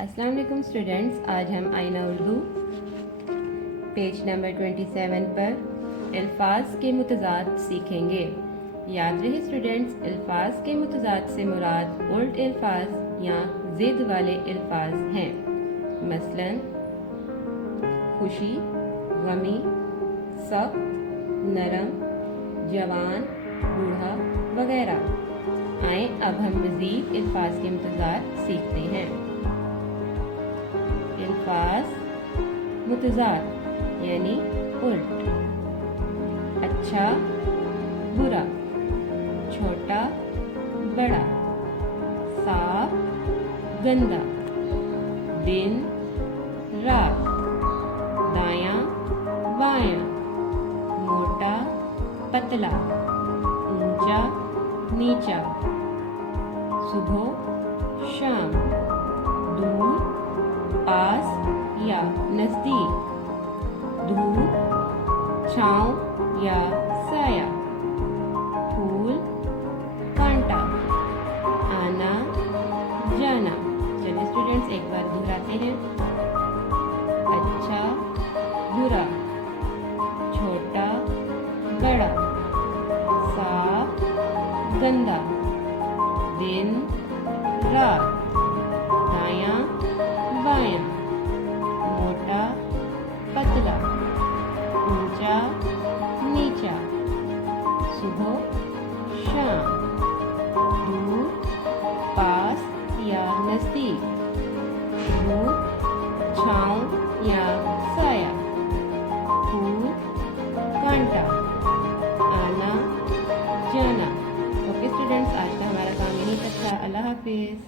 अस्सलाम वालेकुम स्टूडेंट्स, आज हम आईना उर्दू पेज नंबर 27 पर अल्फाज के मुतज़ाद सीखेंगे। याद रहे स्टूडेंट्स, अल्फाज के मुतज़ाद से मुराद उल्ट अल्फाज या ज़िद वाले अल्फाज हैं। मसलन खुशी, गमी, सख्त, नरम, जवान, बूढ़ा वगैरह। आए अब हम मज़ीद अल्फाज के मुतज़ाद सीखते हैं। अल्फाज मुतज़ाद यानी उल्ट। अच्छा बुरा, छोटा बड़ा, साफ गंदा, दिन रात, दायां बायां, मोटा पतला, ऊंचा नीचा, सुबह शाम, दूर पास या नजदीक, धूप छांव या साया, फूल कांटा, आना जाना। चलिए स्टूडेंट्स एक बार दोहराते हैं। अच्छा बुरा, छोटा बड़ा, साफ गंदा, दिन रात, दायां बायां, मोटा पतला, ऊंचा नीचा, सुबह शाम, दूर पास या नजदीक, धूप छांव या साया, फूल कांटा, आना जाना। ओके स्टूडेंट्स, आज का हमारा काम यहीं तक था। अल्लाह हाफिज।